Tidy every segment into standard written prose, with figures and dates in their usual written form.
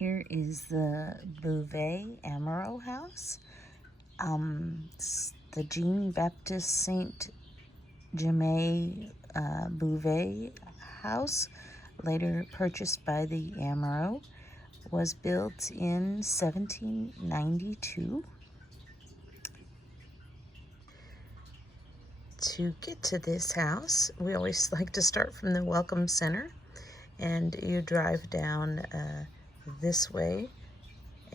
Here is the Beauvais Amoureux house. It's the Jean Baptiste Saint Germain Beauvais house, later purchased by the Amoureux, was built in 1792. To get to this house, we always like to start from the Welcome Center, and you drive down this way,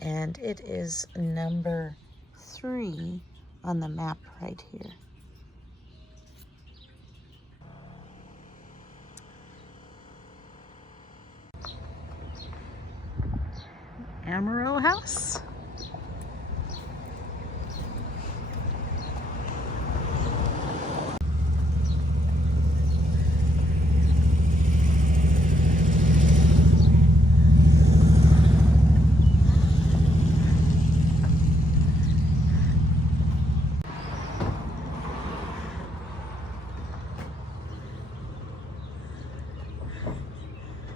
and it is number 3 on the map right here. Amoureux house.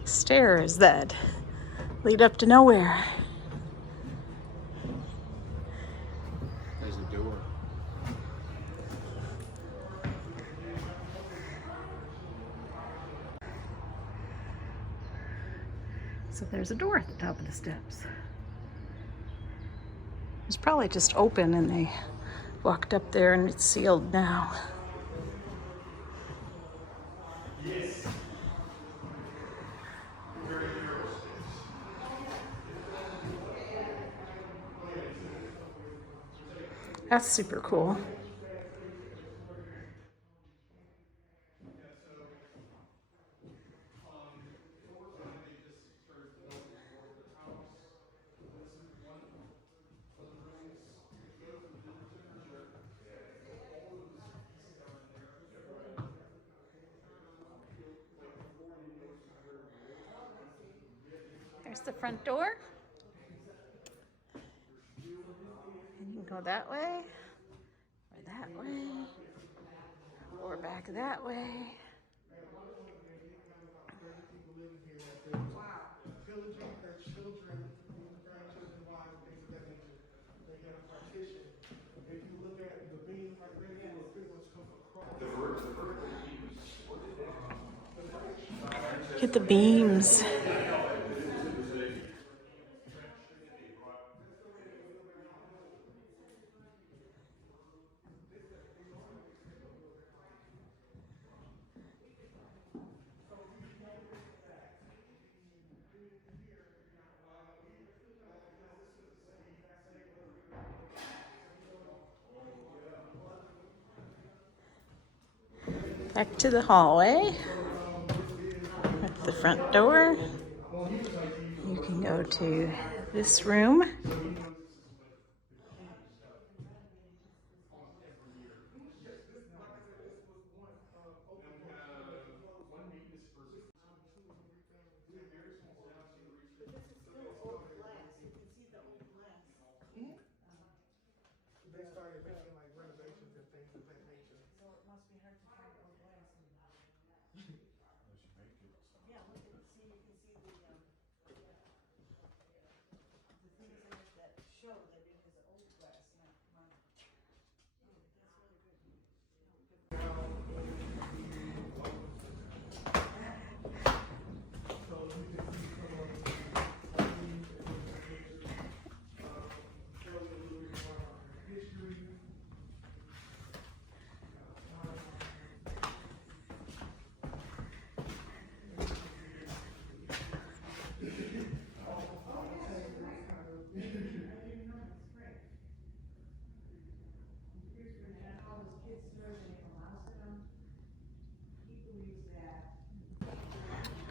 Stairs that lead up to nowhere. There's a door. So there's a door at the top of the steps. It's probably just open and they walked up there and it's sealed now. Yes. That's super cool. There's the front door. And you can go that way, or that way, or back that way. Look at the beams. Back to the hallway at the front door. You can go to this room. They started making like renovations and things of that nature. So it must be hard to find old glass in there. Unless you make it. Yeah, look at, see, you can see the things in it that show that it is old glass, not modern. Oh, that's really good.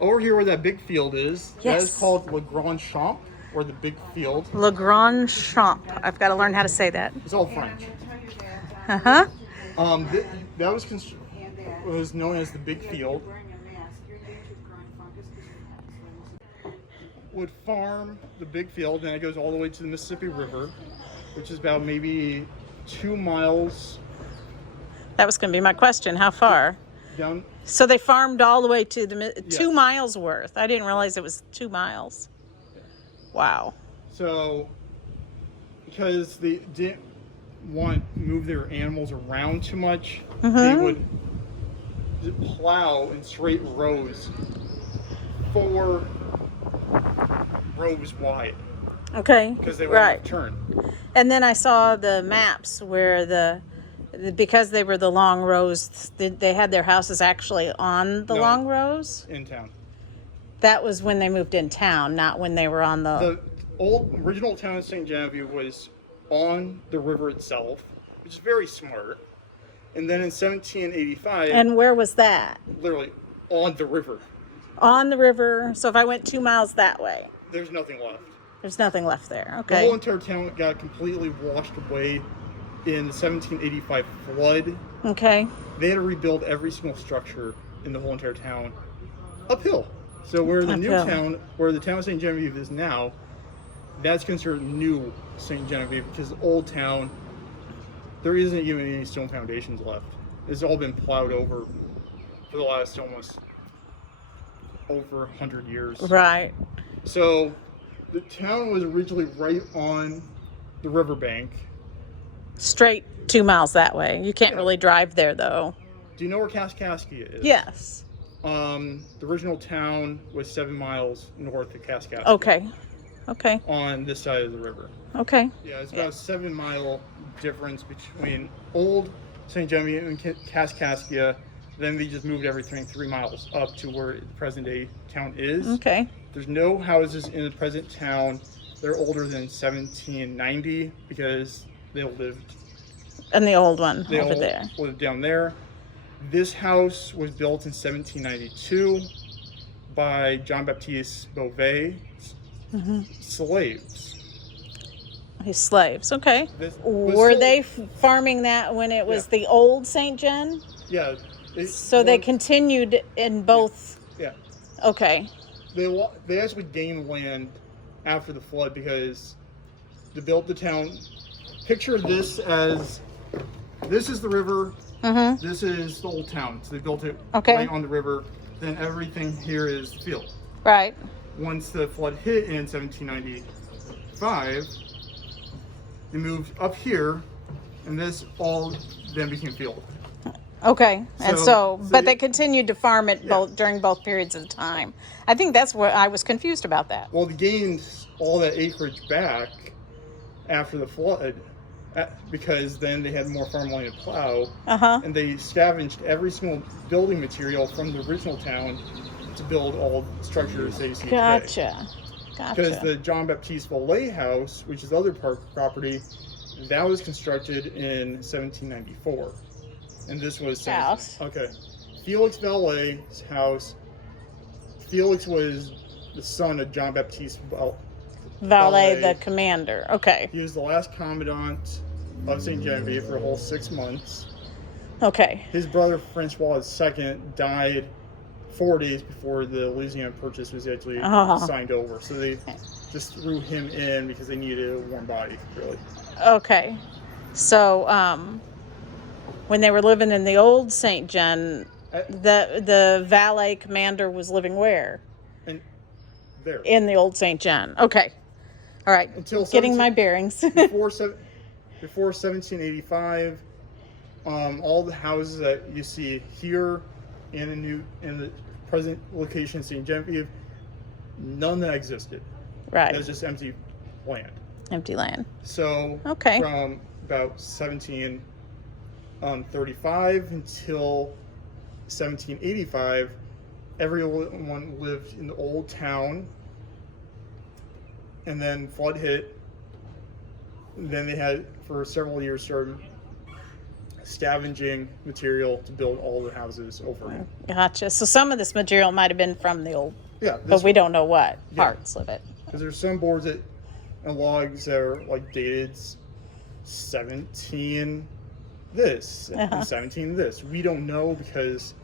Over here where that big field is, that Yes. is called Le Grand Champ, or the big field. Le Grand Champ. I've got to learn how to say that. It's all French. Uh-huh. That was known as the big field. Would farm the big field, and it goes all the way to the Mississippi River, which is about maybe 2 miles That was going to be my question. How far? down. So they farmed all the way to the Yes. 2 miles worth. I didn't realize it was 2 miles. Wow. So, because they didn't want to move their animals around too much, they would plow in straight rows, 4 rows wide, Okay. because they wouldn't Right. turn. And then I saw the maps where because they were the long rows, they had their houses actually on the No. long rows. In town. That was when they moved in town, not when they were on The original town of St. Genevieve was on the river itself, which is very smart. And then in 1785, And where was that? literally on the river, On the river. So if I went 2 miles that way, there's nothing left. there's nothing left there. The whole Okay. entire town got completely washed away in the 1785 flood. Okay. They had to rebuild every single structure in the whole entire town uphill. So where the new Uphill. town, where the town of St. Genevieve is now, that's considered new St. Genevieve, because the old town, there isn't even any stone foundations left. It's all been plowed over for the last almost over 100 years. Right. So the town was originally right on the riverbank. Straight 2 miles that way. You can't really drive there though. Do you know where Kaskaskia is? Yes. The original town was 7 miles north of Kaskaskia. Okay. Okay. On this side of the river. Okay. Yeah, it's about a 7-mile difference between old St. Genevieve and Kaskaskia. Then they just moved everything 3 miles up to where the present day town is. Okay. There's no houses in the present town. They're older than 1790 because they lived And the old one They over all there. lived down there. This house was built in 1792 by John Baptiste Beauvais slaves. His slaves. Okay. This was Were still- they farming that when it was Yeah. the old St. John? Yeah. So they continued in both. Yeah. Okay. They actually gained land after the flood because they built the town. Picture this as, this is the river. This is the old town. So they built it Okay. right on the river. Then everything here is the field. Right. Once the flood hit in 1795, they moved up here, and this all then became field. Okay. And So but they- they continued to farm it both during both periods of time. I think that's what I was confused about that. Well, they gained all that acreage back after the flood because then they had more farmland to plow, and they scavenged every single building material from the original town to build all the structures that you see today. Gotcha. Because Gotcha. the John Baptiste Beauvais house, which is other property, that was constructed in 1794. And this was... House. Okay. Felix Valet's house. Felix was the son of John Baptiste Valet, Valet. the commander. Okay. He was the last commandant of St. Genevieve for a whole 6 months. Okay. His brother, Francois II, died 4 days before the Louisiana Purchase was actually signed over. So they just threw him in because they needed a warm body, really. Okay. So, when they were living in the old St. John, the valet commander was living where? And there. In the old St. John. Okay. All right. Until Getting my bearings. before 1785, all the houses that you see here in the present location, St. Genevieve, none that existed. Right. It was just empty land. Empty land. So Okay. from about 1735 until 1785, everyone lived in the old town. And then flood hit. And then they had, for several years, started scavenging material to build all the houses over again. Gotcha. So some of this material might have been from the old, Yeah, but we don't know what parts of it. because there's some boards and logs that are like dated 17 this and 17 this. We don't know because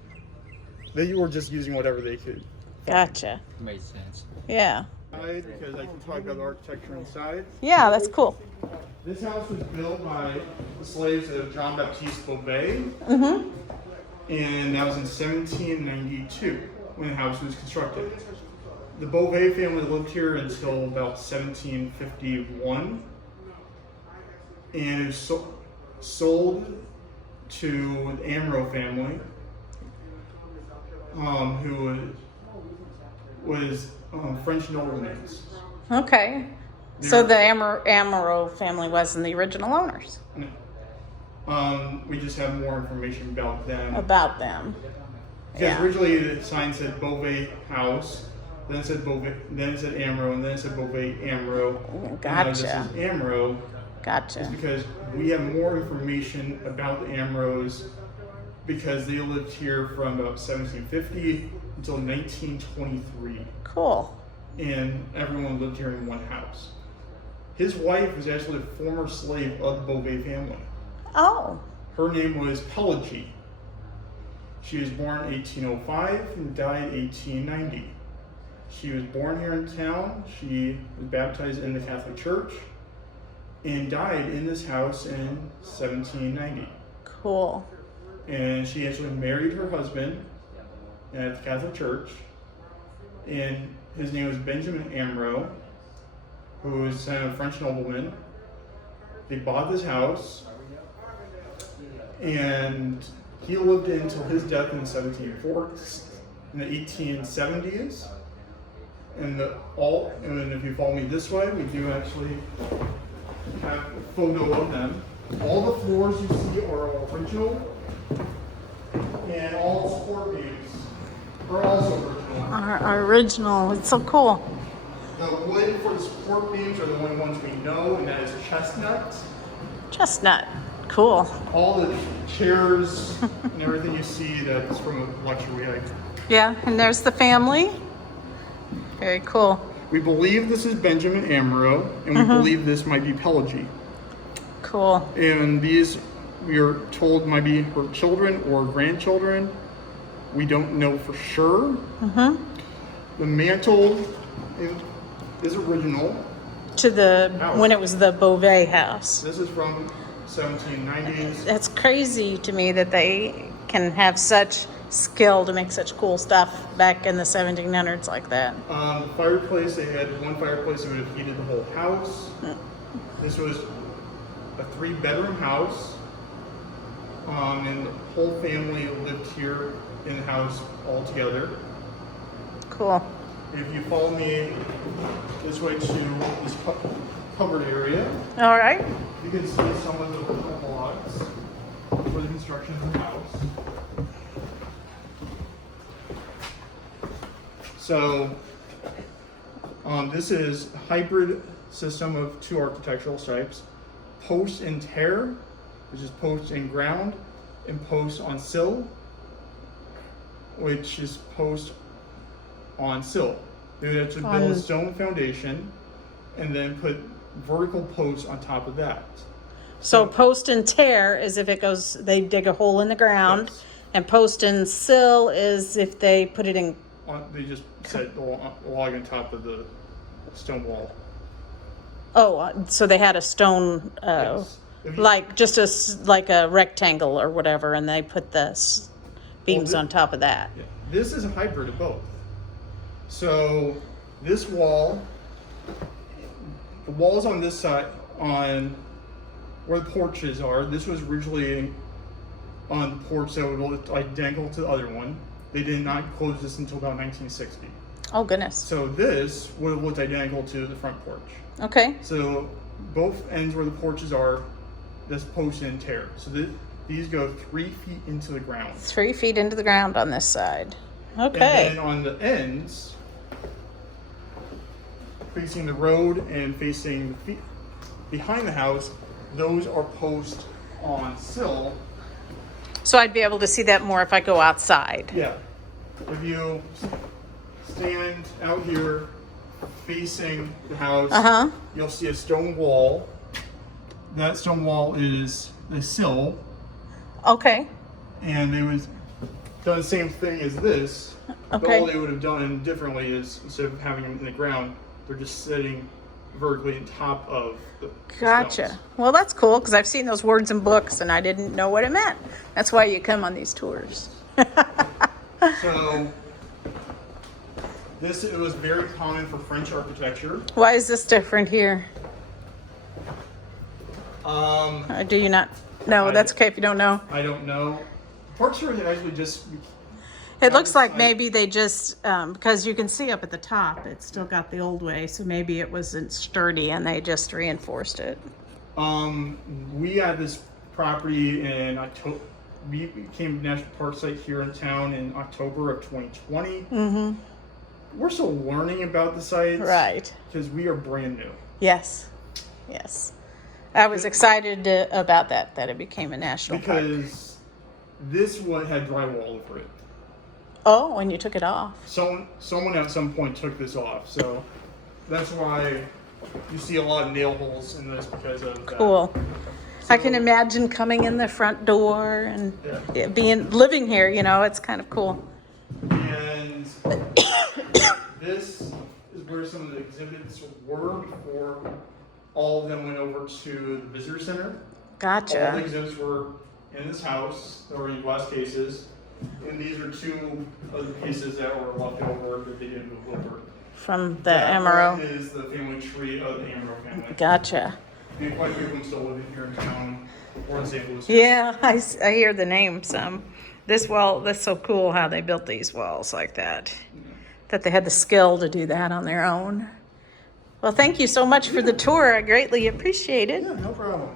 they were just using whatever they could. Gotcha. Made sense. Yeah. Because I can talk about the architecture inside. Yeah, that's cool. This house was built by the slaves of John Baptiste Beauvais, and that was in 1792 when the house was constructed. the Beauvais family lived here until about 1751, and it was sold to the Amoureux family, who was French noblemen. Okay. So the Amoureux family wasn't the original owners. We just have more information about them. About them. Because originally the sign said Beauvais House, then it said Beauvais, then it said Amoureux, and then it said Beauvais Amoureux. Gotcha. This is Amoureux. Gotcha. It's because we have more information about the Amoureux because they lived here from about 1750 until 1923. Cool. And everyone lived here in one house. His wife was actually a former slave of the Beauvais family. Oh. Her name was Pelagie. She was born in 1805 and died in 1890. She was born here in town. She was baptized in the Catholic Church and died in this house in 1790. Cool. And she actually married her husband at the Catholic Church, and his name was Benjamin Amoureux, who was son of a French nobleman. They bought this house, and he lived until his death in the 1870s. And if you follow me this way, we do actually have a photo of them. All the floors you see are all original, and all the support beams are also original. Our original. It's so cool. The wood for the support beams are the only ones we know, and that is chestnut. Chestnut. Cool. All the chairs and everything you see, that's from a luxury item. Yeah, and there's the family. Very cool. We believe this is Benjamin Amoureux, and we believe this might be Pelagie. Cool. And these, we are told, might be her children or grandchildren. We don't know for sure. The mantle is original. To the House. when it was the Beauvais house. This is from 1790s. That's crazy to me that they can have such skill to make such cool stuff back in the 1700s like that. The fireplace, they had one fireplace that would have heated the whole house. This was a 3-bedroom house, and the whole family lived here in the house all together. Cool. If you follow me this way to this covered area, All right. you can see some of the original blocks for the construction of the house. So, this is a hybrid system of 2 architectural types: post and terre, which is post in ground, and post on sill, which is post on sill. They would have to build a stone foundation and then put vertical posts on top of that. So post and tear is if it goes, they dig a hole in the ground, Yes. and post and sill is if they put it in. They just set a log on top of the stone wall. Oh, so they had a stone, Yes. If you- like just like a rectangle or whatever, and they put the beams on top of that. Yeah. This is a hybrid of both. So this wall, the walls on this side, on where the porches are, this was originally on the porch that would look identical to the other one. They did not close this until about 1960. Oh goodness. So this would have looked identical to the front porch. Okay. So both ends where the porches are, this post and tear. So these go 3 feet into the ground. 3 feet into the ground on this side. And Okay. then on the ends, facing the road and facing behind the house, those are posts on sill. So I'd be able to see that more if I go outside. Yeah. If you stand out here facing the house, Uh-huh. you'll see a stone wall. That stone wall is the sill, Okay. and they would done the same thing as this. But Okay. all they would have done differently is instead of having them in the ground, they're just sitting vertically on top of the Gotcha. stones. Well, that's cool because I've seen those words in books and I didn't know what it meant. That's why you come on these tours. So This it was very common for French architecture. Why is this different here? Do you not know? That's okay if you don't know. I don't know. Parts are actually just. It looks like outside. maybe they just, because you can see up at the top, it's still got the old way, so maybe it wasn't sturdy and they just reinforced it. We had this property in October. We became National Park Site here in town in October of 2020. Mm-hmm. We're still learning about the sites. Right. Because we are brand new. Yes. Yes. I was excited about that it became a national park. Because this one had drywall over it. Oh, and you took it off. Someone at some point took this off, so that's why you see a lot of nail holes in this because of that. Cool. I can So- imagine coming in the front door and Yeah. living here, it's kind of cool. And this is where some of the exhibits were before all of them went over to the visitor center. All the Gotcha. exhibits were in this house, or in glass cases, and these are two of the pieces that were left over that they didn't move over. From the That Amoureux. one is the family tree of the Amoureux family. Gotcha. And quite a few of them still living here in town, or in St. Louis. Yeah, I hear the name some. This wall, that's so cool how they built these walls like that. That they had the skill to do that on their own. Well, thank you so much for the tour. I greatly appreciate it. Yeah, no problem.